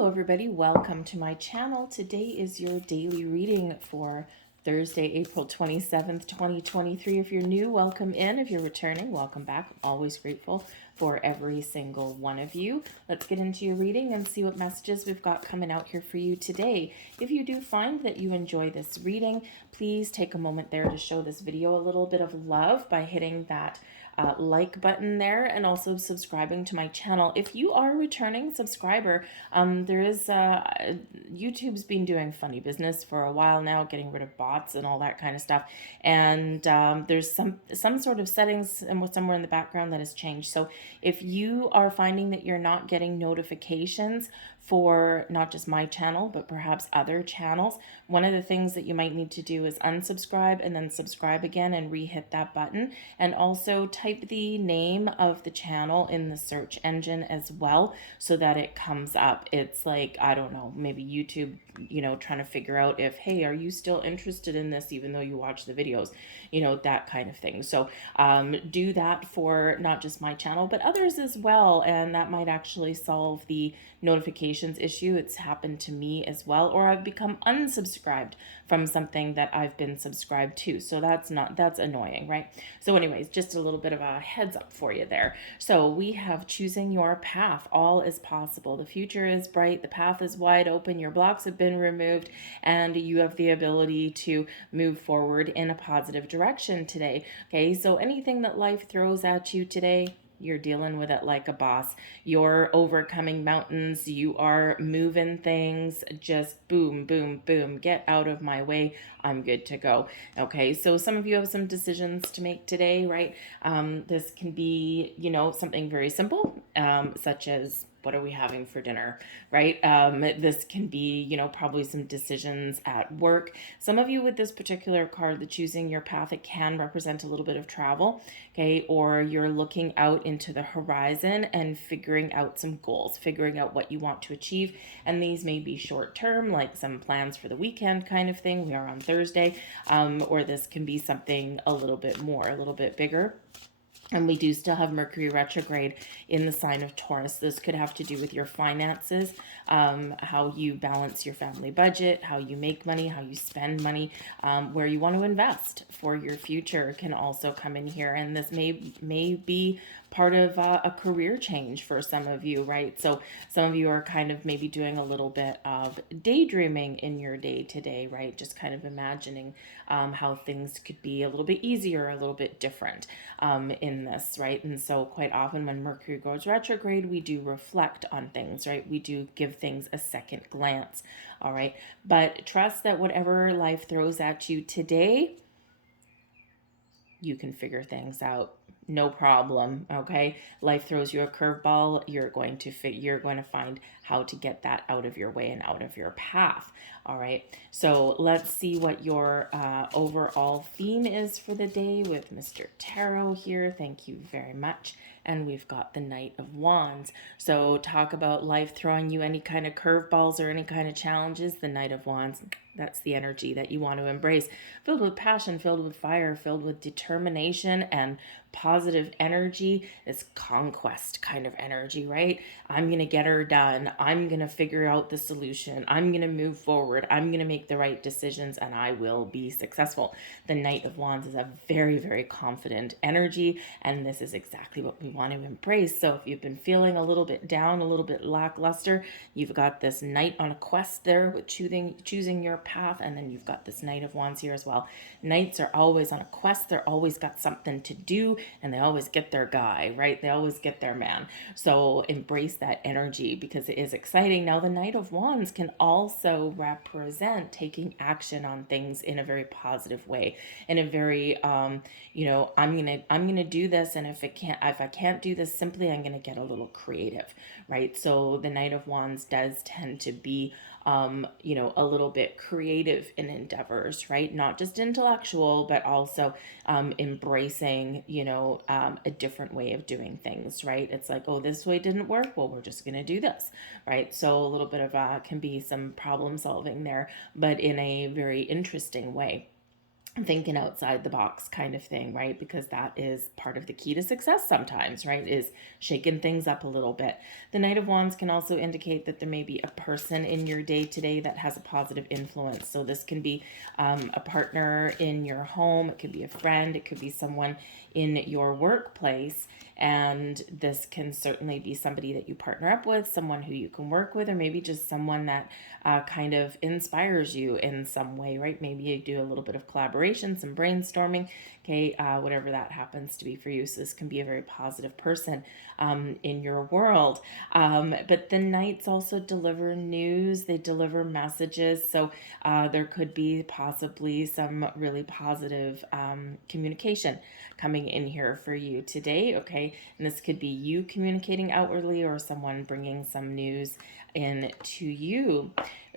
Hello everybody, welcome to my channel. Today is your daily reading for Thursday, April 27th, 2023. If you're new, welcome in. If you're returning, welcome back. I'm always grateful for every single one of you. Let's get into your reading and see what messages we've got coming out here for you today. If you do find that you enjoy this reading, please take a moment there to show this video a little bit of love by hitting that like button there and also subscribing to my channel. If you are a returning subscriber, YouTube's been doing funny business for a while now, getting rid of bots and all that kind of stuff. And there's some sort of settings somewhere in the background that has changed. So if you are finding that you're not getting notifications for not just my channel, but perhaps other channels, one of the things that you might need to do is unsubscribe and then subscribe again and re-hit that button. And also type the name of the channel in the search engine as well so that it comes up. It's like, I don't know, maybe YouTube, trying to figure out if, hey, are you still interested in this even though you watch the videos, that kind of thing. So do that for not just my channel, but others as well. And that might actually solve the notifications issue. It's happened to me as well, or I've become unsubscribed from something that I've been subscribed to. So that's annoying, right? So anyways, just a little bit of a heads up for you there. So we have choosing your path. All is possible. The future is bright. The path is wide open. Your blocks have been removed and you have the ability to move forward in a positive direction today. Okay, so anything that life throws at you today, you're dealing with it like a boss. You're overcoming mountains. You are moving things. Just boom, boom, boom. Get out of my way. I'm good to go. Okay, so some of you have some decisions to make today, right? This can be, something very simple, such as what are we having for dinner, right? This can be, probably some decisions at work. Some of you with this particular card, the choosing your path, it can represent a little bit of travel, okay? Or you're looking out into the horizon and figuring out some goals, figuring out what you want to achieve. And these may be short term, like some plans for the weekend kind of thing. We are on Thursday. Or this can be something a little bit more, a little bit bigger. And we do still have Mercury retrograde in the sign of Taurus. This could have to do with your finances, how you balance your family budget, how you make money, how you spend money, where you want to invest for your future can also come in here. And this may be part of a career change for some of you, right? So some of you are kind of maybe doing a little bit of daydreaming in your day to day, right? Just kind of imagining how things could be a little bit easier, a little bit different in this, right? And so quite often when Mercury goes retrograde, we do reflect on things, right? We do give things a second glance, all right? But trust that whatever life throws at you today, you can figure things out. No problem, okay? Life throws you a curveball, you're going to find how to get that out of your way and out of your path. All right, so let's see what your overall theme is for the day with Mr. Tarot here. Thank you very much. And we've got the Knight of Wands. So talk about life throwing you any kind of curveballs or any kind of challenges. The Knight of Wands, that's the energy that you want to embrace. Filled with passion, filled with fire, filled with determination and positive energy. It's conquest kind of energy, right? I'm going to get her done. I'm going to figure out the solution. I'm going to move forward. I'm going to make the right decisions and I will be successful. The Knight of Wands is a very, very confident energy, and this is exactly what we want to embrace. So if you've been feeling a little bit down, a little bit lackluster, you've got this Knight on a quest there with choosing your path, and then you've got this Knight of Wands here as well. Knights are always on a quest. They're always got something to do, and they always get their guy, right? They always get their man. So embrace that energy because it is exciting. Now, the Knight of Wands can also represent taking action on things in a very positive way, in a very, I'm gonna do this, and if I can't do this simply, I'm gonna get a little creative, right? So the Knight of Wands does tend to be a little bit creative in endeavors, right? Not just intellectual, but also embracing, a different way of doing things, right? It's like, oh, this way didn't work. Well, we're just going to do this, right? So a little bit of can be some problem solving there, but in a very interesting way. thinking outside the box kind of thing, right? Because that is part of the key to success sometimes, right? Is shaking things up a little bit. The Knight of Wands can also indicate that there may be a person in your day today that has a positive influence. So this can be a partner in your home, it could be a friend, it could be someone in your workplace. And this can certainly be somebody that you partner up with, someone who you can work with, or maybe just someone that kind of inspires you in some way, right? Maybe you do a little bit of collaboration, some brainstorming, okay, whatever that happens to be for you. So this can be a very positive person in your world. But the Knights also deliver news, they deliver messages. So there could be possibly some really positive communication coming in here for you today, okay? And this could be you communicating outwardly or someone bringing some news in to you.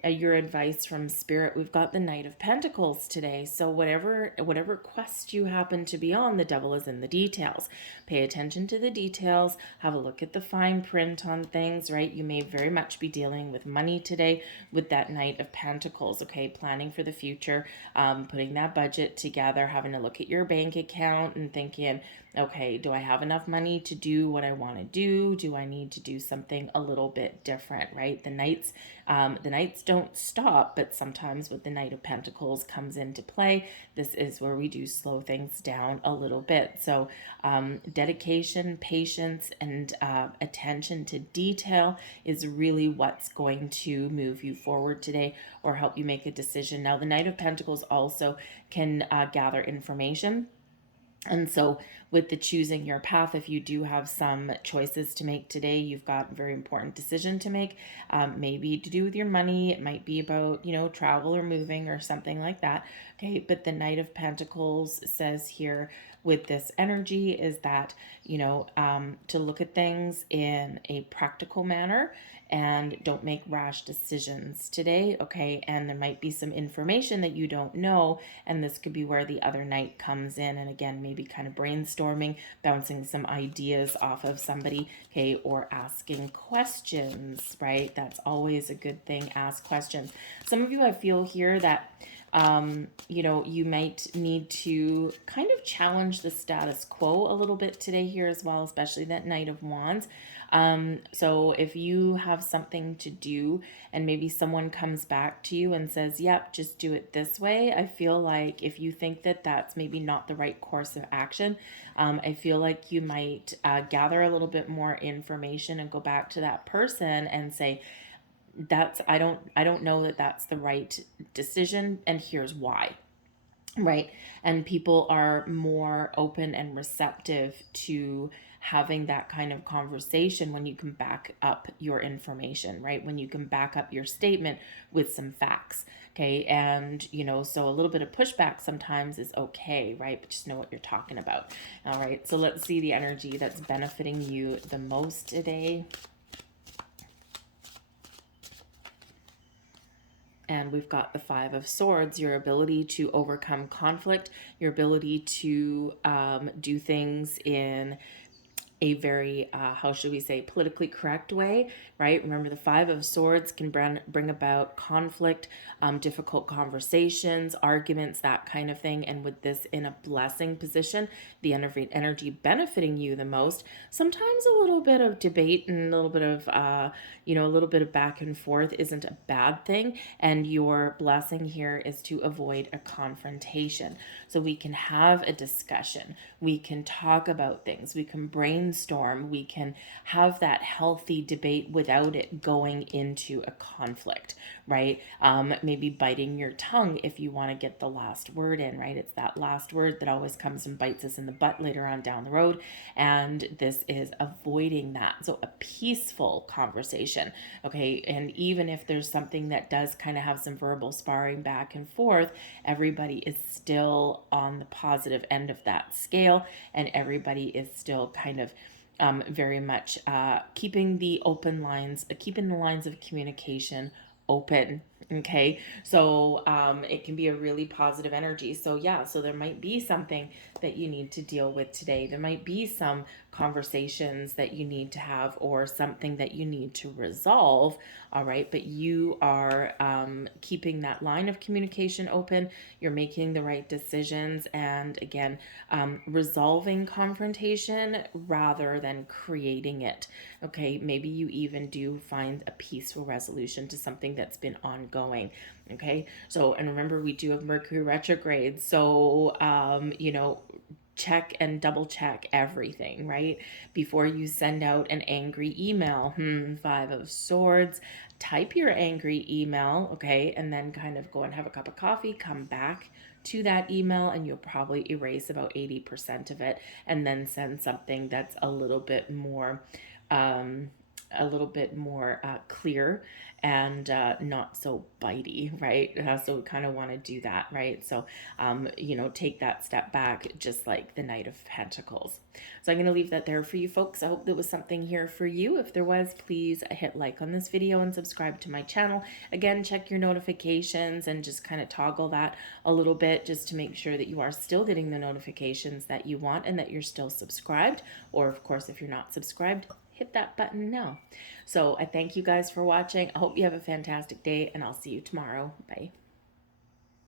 Your advice from Spirit, we've got the Knight of Pentacles today. So whatever quest you happen to be on, the devil is in the details. Pay attention to the details. Have a look at the fine print on things, right? You may very much be dealing with money today with that Knight of Pentacles, okay? Planning for the future, putting that budget together, having to look at your bank account and thinking, okay, do I have enough money to do what I want to do? Do I need to do something a little bit different, right? The Knights don't stop, but sometimes with the Knight of Pentacles comes into play, this is where we do slow things down a little bit. So dedication, patience, and attention to detail is really what's going to move you forward today or help you make a decision. Now, the Knight of Pentacles also can gather information. And so with the choosing your path, if you do have some choices to make today, you've got a very important decision to make, maybe to do with your money. It might be about, travel or moving or something like that. Okay. But the Knight of Pentacles says here with this energy is that, to look at things in a practical manner and don't make rash decisions today, okay? And there might be some information that you don't know, and this could be where the other Knight comes in, and again, maybe kind of brainstorming, bouncing some ideas off of somebody, okay, or asking questions, right? That's always a good thing, ask questions. Some of you, I feel here that you might need to kind of challenge the status quo a little bit today here as well, especially that Knight of Wands. So if you have something to do and maybe someone comes back to you and says, yep, just do it this way, I feel like if you think that that's maybe not the right course of action, I feel like you might gather a little bit more information and go back to that person and say, I don't know that that's the right decision, and here's why. Right. And people are more open and receptive to having that kind of conversation when you can back up your information, right? When you can back up your statement with some facts. Okay. And, so a little bit of pushback sometimes is okay, right? But just know what you're talking about. All right. So let's see the energy that's benefiting you the most today. And we've got the Five of Swords, your ability to overcome conflict, your ability to do things in a very, how should we say, politically correct way, right? Remember, the Five of Swords can bring about conflict, difficult conversations, arguments, that kind of thing. And with this in a blessing position, the energy benefiting you the most, sometimes a little bit of debate and a little bit of, a little bit of back and forth isn't a bad thing. And your blessing here is to avoid a confrontation. So we can have a discussion. We can talk about things. We can brainstorm. We can have that healthy debate without it going into a conflict, right? Maybe biting your tongue if you want to get the last word in, right? It's that last word that always comes and bites us in the butt later on down the road. And this is avoiding that. So a peaceful conversation, okay? And even if there's something that does kind of have some verbal sparring back and forth, everybody is still on the positive end of that scale, and everybody is still kind of very much keeping the lines of communication open. Okay, so it can be a really positive energy. So yeah, so there might be something that you need to deal with today. There might be some conversations that you need to have or something that you need to resolve. All right. But you are keeping that line of communication open. You're making the right decisions. And again, resolving confrontation rather than creating it. Okay. Maybe you even do find a peaceful resolution to something that's been ongoing. Okay. So, and remember, we do have Mercury retrograde. So, check and double check everything, right? Before you send out an angry email. Five of Swords. Type your angry email, okay? And then kind of go and have a cup of coffee, come back to that email, and you'll probably erase about 80% of it and then send something that's um, a little bit more clear and not so bitey, right? So we kind of want to do that, right? So, take that step back, just like the Knight of Pentacles. So I'm going to leave that there for you folks. I hope there was something here for you. If there was, please hit like on this video and subscribe to my channel. Again, check your notifications and just kind of toggle that a little bit just to make sure that you are still getting the notifications that you want and that you're still subscribed. Or of course, if you're not subscribed, hit that button now. So I thank you guys for watching. I hope you have a fantastic day, and I'll see you tomorrow. Bye.